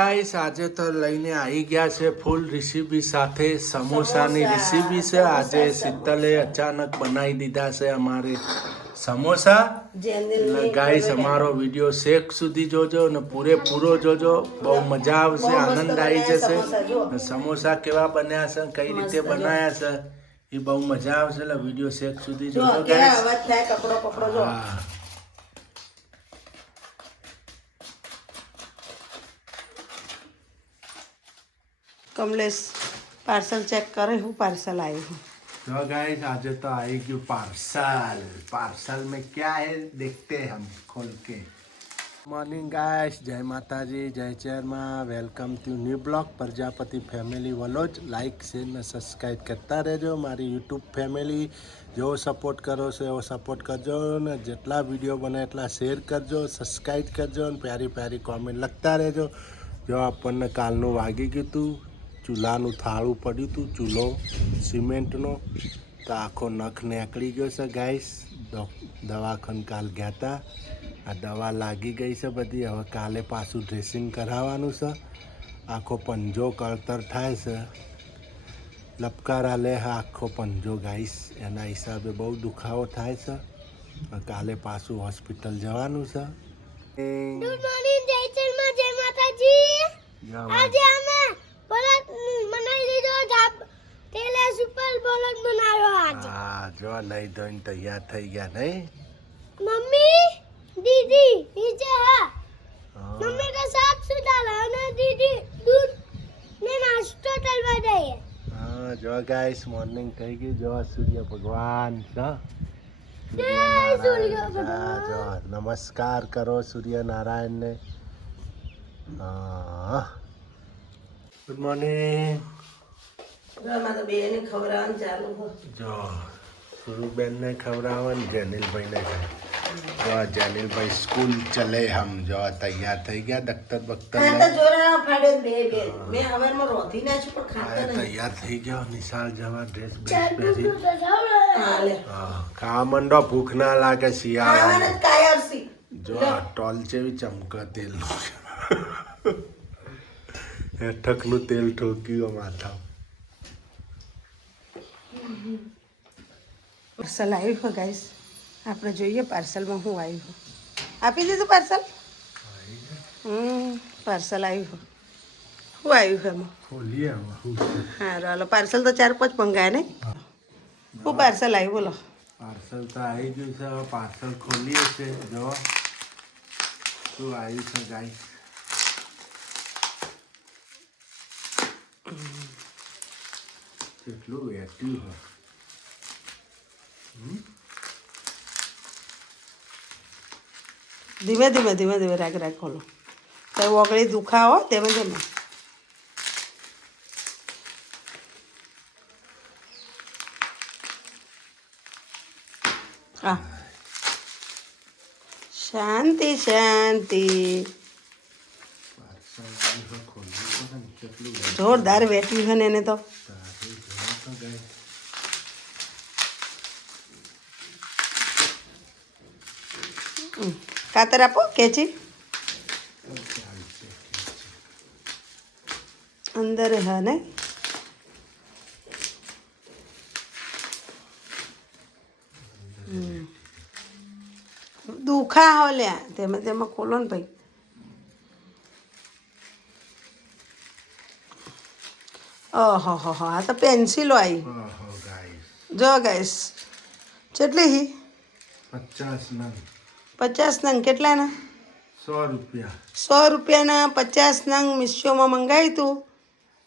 Guys આજે તો લઈને આવી ગયા છે ફૂલ રેસીપી સાથે સમોસાની રેસીપી છે। આજે શીતલે અચાનક બનાવી દીધા છે અમારે સમોસા। ગાઈસ અમારો વિડીયો શેક સુધી જોજો ને પૂરેપૂરો જોજો, બહુ મજા આવશે, આનંદ આવી જશે। સમોસા કેવા બન્યા છે, કઈ રીતે બનાયા છે એ બહુ મજા આવશે, એટલે વિડીયો શેક સુધી જોજો ગાઈસ। હા कमलेश पार्सल चेक करे हूँ, पार्सल आई हूँ। तो गाइस आज तो आई क्यों पार्सल। पार्सल में क्या है देखते हैं हम खोल के। मॉर्निंग गाइस, जय माता जी, जय चेरमा, welcome to new vlog Prajapati family vlogs. Like share ने सब्सक्राइब करता रहो। मारी यूट्यूब फैमिली जो सपोर्ट करो से वो सपोर्ट करजो ने जेटला वीडियो बने एटला शेर करजो, सब्सक्राइब करजो ने प्यारी प्यारी कॉमेंट लगता रहो। जो अपन कालनु वागी गयुं चूल्हाનું થાળું પડ્યું હતું, ચૂલો સિમેન્ટનો, તો આખો નખ નીકળી ગયો છે ગાઈસ। દવાખાને કાલ ગયા હતા, આ દવા લાગી ગઈ છે બધી, હવે કાલે પાછું ડ્રેસિંગ કરાવવાનું છે। આખો પંજો કળતર થાય છે, લપકારા લે આખો પંજો ગાઈસ, એના હિસાબે બહુ દુખાવો થાય છે। કાલે પાછું હોસ્પિટલ જવાનું છે। ગુડ મોર્નિંગ, જય ચરમાં, જય માતાજી। આજે અમે બળદ બનાવી દીધો, તેલે સુપર બળદ બનાવ્યો આજે। હા જો નહીં ધોઈને તૈયાર થઈ ગયા નહીં મમ્મી દીદી નીચે હા, મમ્મી તો સાફ સુધારા અને દીદી દૂધ ને નાસ્તો તળવા દઈએ। હા જો ગાઈસ મોર્નિંગ થઈ ગઈ, જો સૂર્ય ભગવાન છે। જય સૂર્ય ભગવાન। જો નમસ્કાર કરો સૂર્ય નારાયણ ને। હા ગુડ મોર્નિંગ। तो बेने खबरान चालू हो જો સુરુબેન ને ખવડાવવાનું, જેનિલભાઈ ને જો જેનિલભાઈ સ્કૂલ ચલે હમ, જો તૈયાર થઈ ગયા, દફતર બખ્તર खाता जोरा फाड़े बे बे मैं हवर में रोधी ना छु पर खाता नहीं। તૈયાર થઈ ગયો, નિશાળ જવા ડ્રેસ બેસ દૂધ પહેરી। તો જાવ हां ले હા ખાવા માંડો, ભૂખ ના લાગે શિયાળા। खावाना कायर सी જો આ ટોલ જેવી ચમકે તેલ હેઠકનું તેલ ઠોક્યું માથા। पार्सल आई हो गाइस, આપણે જોઈએ પાર્સલમાં શું આવ્યું છે। આપી દીધું પાર્સલ? પાર્સલ આવ્યું છે। શું આવ્યું છે એમાં? ખોલીએ આમાં શું છે। હા ચાલો, પાર્સલ તો 4-5 મંગાયા ને। શું પાર્સલ આવ્યું બોલો? પાર્સલ તો આવી ગયું છે, હવે પાર્સલ ખોલીએ છે। જો શું આવ્યું છે ગાઈસ। કેટલું વેટ્યું હોય। ધીમે ધીમે ધીમે ધીમે રાખ રાખ ખોલો, તો ઓગળી દુખાવો ધીમે ધીમે। હા શાંતિ શાંતિ, પાર્સલ આવ્યું છે, ખોલવું પડે ને, કેટલું જોરદાર વેટ્યું છે ને એને તો। તારું જોવા તો ગાઈસ। કાતર આપો કેચી અંદર है ने। दुखा हो लिया तेमे तेमे खोलो ने भाई। ओहो हो हो आ तो पेन्सिलो आई ઓહો ગાઈસ, जो गाइस चेटली ही 50 નંગ 50 नंग केटला ना 100 રૂપિયા। 100 રૂપિયાના 50 નંગ મિશોમાં મંગાવ્યું હતું।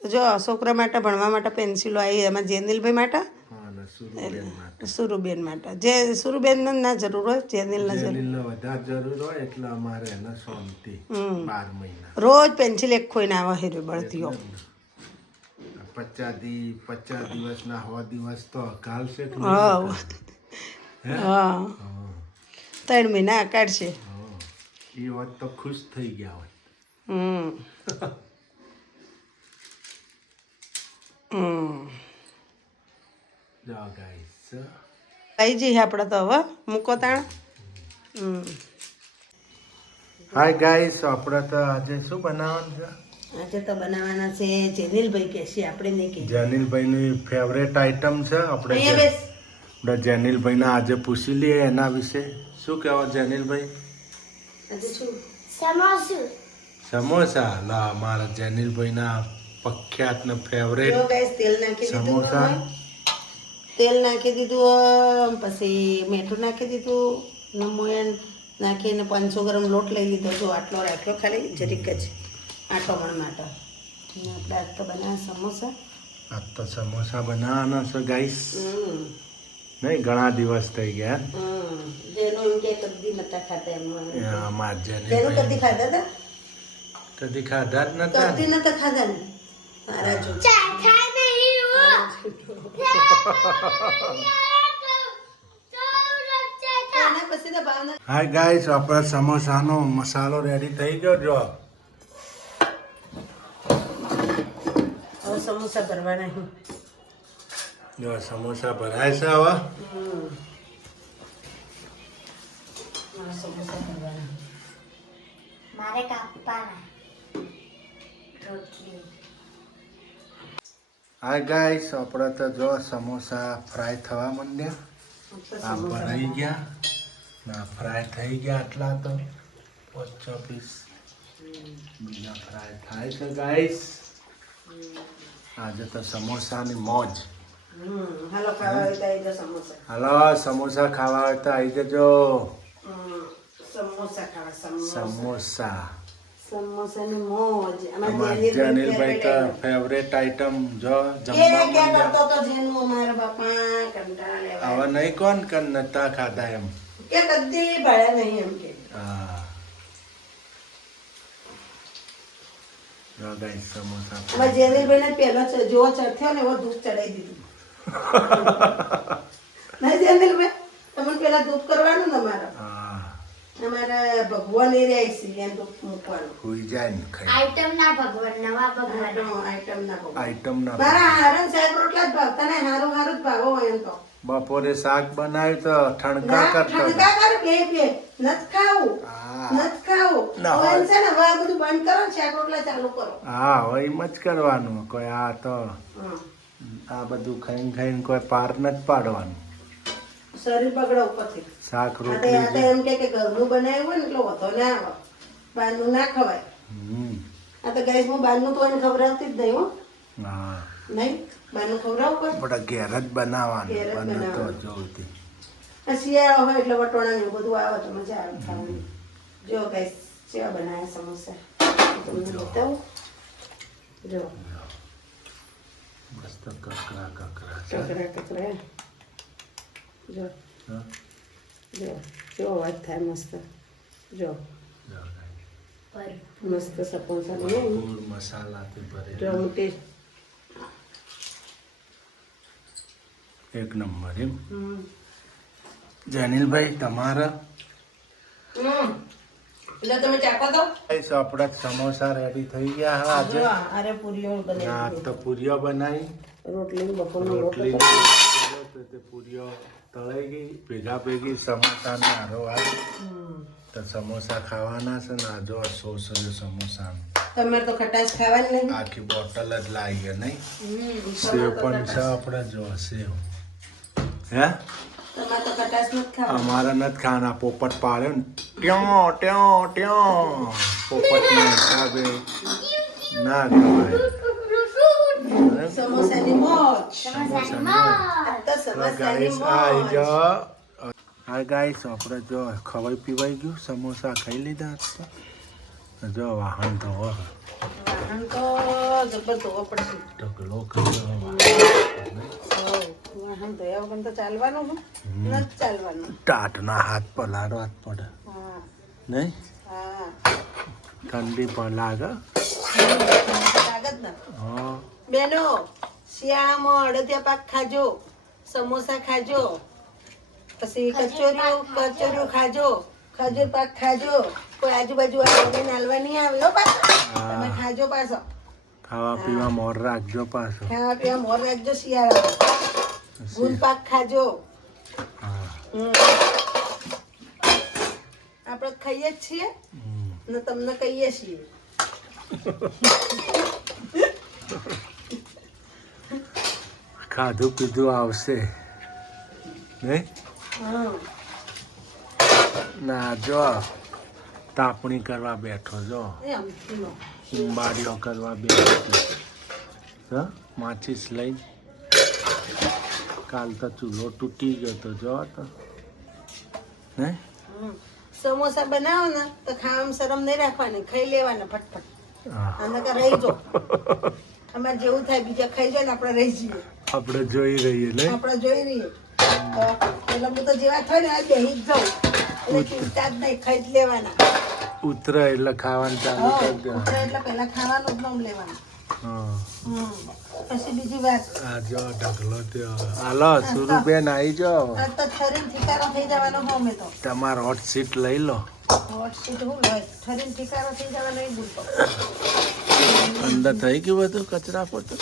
તો જો છોકરા માટે ભણવા માટે પેન્સિલો આવી, એમાં જેનિલભાઈ માટે, હા ને સુરુબેન માટે। સુરુબેન માટે। જે સુરુબેનને ના જરૂર હોય, જેનિલને જરૂર। જેનિલને વધારે જરૂર હોય એટલે અમારે એને શાંતિ 12 મહિના। રોજ પેન્સિલ એક ખોઈને આવે હેરે બળતીઓ। 50 દિવસના 100 દિવસ તો કાલશે કે હા હે? હા 3 મહિના કાઢશે। એ વાત તો ખુશ થઈ ગયા હોય। જાઓ ગાઈસ, આવી જઈએ આપણે તો હવે મૂકો તાણ। હાય ગાઈસ, આપણે તો આજે શું બનાવવાનું છે? આજે તો બનાવવાના છે જેનિલભાઈ કે છે, આપણે નહીં કે. જેનિલભાઈની ફેવરેટ આઈટમ છે. અહીંયા બેસ. આપણે જેનિલભાઈને આજે પૂછી લઈએ એના વિશે. શું કહેવા જેનિલભાઈ? આજે શું? સમોસું. સમોસા. લા મારા જેનિલભાઈના પ્રખ્યાત ને ફેવરેટ જો ગાઈસ તેલ નાખી દીધું. સમોસા. તેલ નાખી દીધું, પછી મીઠું નાખી દીધું, નમોયણ નાખીને 500 ગ્રામ લોટ લઈ લીધો. જો આટલો રાખ્યો, ખાલી જરીક જ આટો મણ માટે. અને આપણે આજ તો બનાવ્યા સમોસા. આજ તો સમોસા બનાવવાના છે ગાઈસ. નહીં ઘણા દિવસ થઈ ગયા. જેનું એમ કે કદી નતા ખાતા એમ. માર જેનું જેનિલભાઈ કદી ખાધા હતા? કદી ખાધા જ નતા. કદી નતા ખાધા ને મારા જો. ચાખા નહીં હું. એના પછી તો ભાવના. હાય ગાઈસ, આપણે સમોસાનો મસાલો રેડી થઈ ગયો. જો હવે સમોસા ભરવાના છે. જો સમોસા ભરાય છે હવે. સમોસા ભરવાના. મારે કાપવાના. હાય ગાઈસ, આપણે તો જો સમોસા ફ્રાય થવા માંડ્યા. આ ભરાઈ ગયા ના ફ્રાય થઈ ગયા. આટલા તો 5 પીસ બીજા ફ્રાય થાય છે ગાઈસ. આજે તો સમોસાની મોજ. હાલો ખાવા હોય તો આવી જાઓ સમોસા. હાલો સમોસા ખાવા હોય તો આવી જજો. સમોસા ખાવા. સમોસા સમોસાની મોજ. અમાર જેનિલભાઈ તો ફેવરેટ આઈટમ. જો કે જમવા કે માંડ્યા. કરતો તો જેનું અમારા બાપા કંટાળા લેવા. હવે નહીં કોણ કે નતા ખાધા એમ. કે કદી ભાડ્યા નહીં એમ કે. હા જો ગાઈસ સમોસા અમારા જેનિલભાઈને પહેલો જો ચડ્યો ને એવો ધૂપ ચડાવી દીધું. નહીં જેનિલભાઈ, તમને પેલા ધૂપ કરવાનું ને અમારે. હા અમારે ભગવાન એ રહે છે એમ ધૂપ મૂકવાનું. હોઈ જાય ને ખાઈ. આઈટમ ના ભગવાન, નવા ભગવાન. આઈટમ ના ભગવાન. આઈટમ ના મારા હારણ શાક રોટલા જ ભાવતા ને હારું હારું જ ભાવો હોય એમ તો. બપોરે શાક બનાવ્યું તો ઠણકા ના, કરતો ઠણકા કર બે બે. નથ ખાવું. હા નથ ખાવું. ના હવે હોય. એમ છે ને હવે આ બધું બંધ કરો ને શાક રોટલા ચાલુ કરો. હા હવે એમ જ કરવાનું. કોઈ આ તો હમ. આ બધું ખાઈને ખાઈને કોઈ પાર નથી પાડવાનું. શરીર બગડે ઉપરથી. શાક આ તો રોટલી એમ કે ઘરનું બનાવ્યું હોય ને એટલો વધો ના આવે. બહારનું ના ખવાય. હમ. આ તો ગાઈસ હું બહારનું તો એને ખવડાવતી જ નહીં હો. હા નહીં બહારનું ખવડાવું કોઈ. બધા ઘેર જ બનાવવાનું. ઘેર જ બને તો બનાવવાનું. જોઉંથી. આ શિયાળો હોય એટલે વટોણા ને એવું બધું આવે તો મજા આવે ખાવાની. જો ગાઈસ કેવા બનાવ્યા સમોસા તમને બતાવું. જો મસ્ત કકરા કકરા છે. કકરા કકરા. જો હા. જો કેવો અવાજ થાય મસ્ત. જો જો ગાઈસ. મસ્ત સમોસા બને. ભરપૂર મસાલાથી જો ભરેલા. હું ટેસ્ટ. એક નંબર એમ. જેનિલભાઈ તમારા એટલે તમે ચાખો તો. ગાઈસ, આપણા સમોસા રેડી થઈ ગયા હવે આજે. જો અરે પૂરીઓ આ બનાવી તો પૂરીઓ બનાવી. રોટલી બપોરનો લોટ રોટલી હતો. તો તે પૂરીઓ તળાઈ ગઈ. ભેગા ભેગી સમોસા ને હારો આવી. તો સમોસા ખાવાના છે ને આ જો સોસ સમોસા તમારે તો ખટાશ ખાવાની નહીં. આખી બોટલ જ લાવી નહીં. તમારે સેવ તો પણ છે ખટાશ. આપણે જો સેવ. હે તમારે તો ખટાશ નથી ખાવાની. અમારે નથી ખાના. પોપટ પાડ્યો ને ટ્યો ટ્યો ટ્યો. પોપટના હિસાબે ના ખવાય. સમોસાની મોજ. સમોસાની આ તો સમોસાની ગાઈસ આઈ મોજ. જો. હા ગાઈસ, આપણે જો ખવાઈ પીવાઈ ગયું. સમોસા ખાઈ લીધા તો જો વાહન ધોવો. વાહન તો જબર ધોવો પડશે. ઢગલો કર્યો વાહન. વાહન ધોયા વગર તો ચાલવાનું ને? નથી ચાલવાનું. ટાટના હાથ પલાળવા જ પડે હા નહીં. હા ઠંડી પણ લાગે. લાગત ને. હા બેનો શિયાળામાં અડદિયા પાક ખાજો, સમોસા ખાજો, પછી કચોરીઓ ખાજો, ખજૂર પાક ખાજો. કોઈ આજુબાજુ વાળાને નાલવા નહીં આવે હો પાછો. તમે ખાજો પાછો. ખાવા પીવા મોર રાખજો પાછો. ખાવા પીવા મોર રાખજો શિયાળામાં. ગુંદ પાક ખાજો. હા. આપણે ખાઈએ જ છીએ ને તમને કહીએ છીએ. ખાધું પીધું આવશે નહીં હા ના જો તાપણી કરવા બેઠો જો એ અમથીનો ઉંબાડીઓ કરવા બેઠો હા માચીસ લઈ કાલ તો ચૂલો તૂટી ગયો તો જો તો નહીં સમોસા બનાવો ને તો ખાવામાં શરમ નહીં રાખવાની ખાઈ લેવાના ફટફટ હા આને કે રહી જો અમારે જેવું થાય બીજા ખાઈ જાય ને આપણે રહી જઈએ આપણે જોઈ રહીએ નહીં આપણે જોઈ રહીએ એટલે હું તો જેવા થાય ને આ બેહી જ જાઉં એટલે ચિંતા જ નહીં ખાઈ જ લેવાના ઉતરે એટલે ખાવાનું ચાલુ કરી દે ઉતરે એટલે પહેલા ખાવાનું જ નામ લેવાનું હા પછી બીજી વાત આ જો ઢગલો થયો હાલો સુરુબેન આવી જાઓ આ તો ઠરીને ઠીકારો થઈ જવાનો હો મેં તો તમારો હોટ સીટ લઈ લો હોટ સીટ હું લઈ ઠરીને ઠીકારો થઈ જવાનો નહીં ભૂલતો અંદર થઈ ગયું બધું કચરા પોતું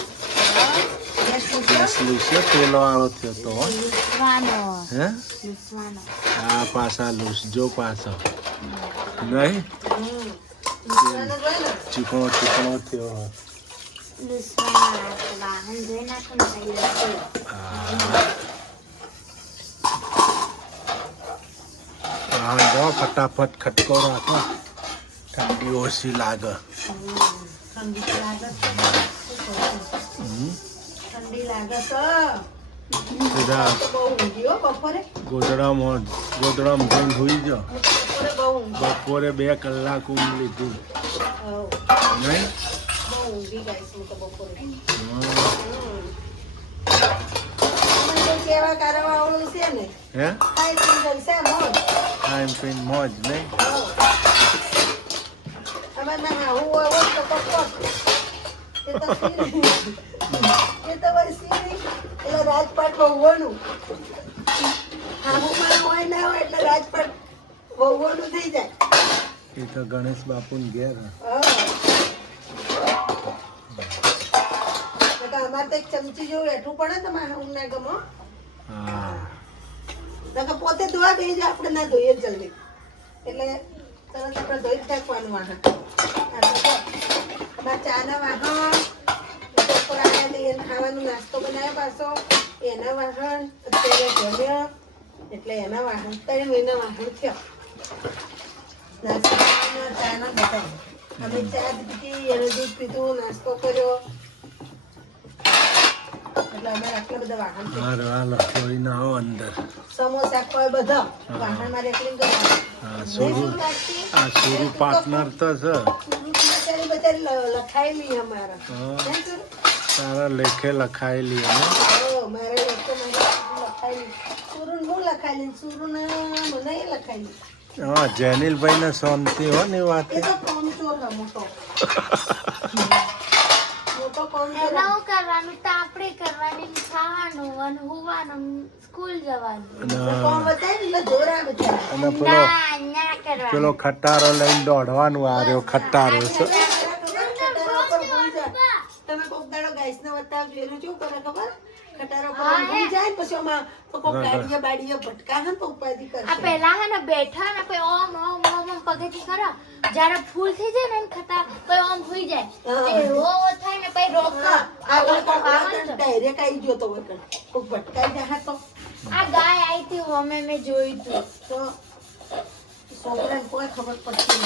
ગેસ ગેસ લૂસ્યો તેલો વાળો થયો તો હો. લૂસવાનો હે લૂસવાનો આ પાછા લૂસજો પાછો નહીં મૂકવાનો જ હોય ને ચીકણો ચીકણો થયો લૂસવાનો વાહન જોઈ નાખો ને કઈ હા જો ફટાફટ ખટકો રાખો ઠંડી ઓછી લાગે ઠંડી તો લાગે છે. ઠંડી લાગે તો સીધા બહુ ઊંઘી હો બપોરે ગોદડામાં જઈને સુઈ જાઓ બપોરે બહુ ઊંઘી બપોરે 2 કલાક ઊંઘ લીધી હોવ. નહીં બહુ ઊંઘી ગઈ છું તો બપોરે હા. મને કંઈ કહેવા કરવા વાળું છે ને હે ખાઈ પી જલસા મોજ ખાઈને પીને મોજ નહીં હોવ. અમારે ના હાહુ હોય તો કપોટ એ તો સીરી એ તો વળી સીરી એટલે રાજપાટ વહુવાનું હાહુમાં હોય ના હોય એટલે રાજપાટ વહુવાનું થઈ જાય એ તો ગણેશ બાપુને ઘેર અમારે તો એક ચમચી જેવું બેઠવું પડે ને તમારે ઊંઘ ના ગમો હા નકર પોતે ધોવા બેસી જાય આપણે ના ધોઈએ જ જલ્દી એટલે તરત આપણે ધોઈ જ નાખવાનું વાહન અમારે ચાના વાહન બપોર આવ્યા એટલે એને ખાવાનું નાસ્તો બનાવ્યો પાછો એના વાહન અત્યારે જમ્યો એટલે એના વાહન 3 મહિના વાહન થયો નાસ્તો ચાના બધા અમે ચા પીધી એને દૂધ પીધું નાસ્તો કર્યો એટલે અમે આટલા બધા વાહન થયા. હારો હાલો જોઈને આવો અંદર સમોસા કોઈ બધા વાહનમાં રેકલિંગ કરવાનું આ સુરુ પાર્ટનર તો છે બચારી બચારી લખાયેલી અમારા હા. નહીં સુરુ? તારા લેખે લખાયેલી હે ને? હો, મારે લખતો લખાયેલી સુરુને હું લખાયેલી સુરુને મને એ લખાયેલી હા જેનિલભાઈ ને શાંતિ હો ને વાત એ તો કોમચોર છે મોટો મોટો કોમચોર નવું કરવાનું તો આપણે કરવાની ને ખાવાનું અને હોવાનું સ્કૂલ જવાનું કોમ બતાવી એટલે જોર આવે છે અને પેલો ના ના કરવાનું પેલો ખટારો લઈને દોડવાનું આ રહ્યો ખટારો છે તમે કોક દાડો ગાઈસના વત્તા જોયેલું શું કરે ખબર ખટારો પર ઊભી જાય પછી આમાં તો કોક ગાડીએ બાડીએ ભટકા હે ને તો ઉપાધી આ કરશે પેલા હે ને બેઠા ને કોઈ ઓમ ઓમ ઓમ ઓમ પગેથી કરો જ્યારે ફૂલ થઈ જાય ને એમ ખતા કોઈ ઓમ હોઈ જાય એવો થાય ને પછી રોક આગળ કોક ડાયરેક્ટ આવી ગયો તો વગર કોક ભટકાઈ જાય તો આ ગાય આવી હતી અમે મેં જોઈ તું તો છોકરાને કોઈ ખબર પડતી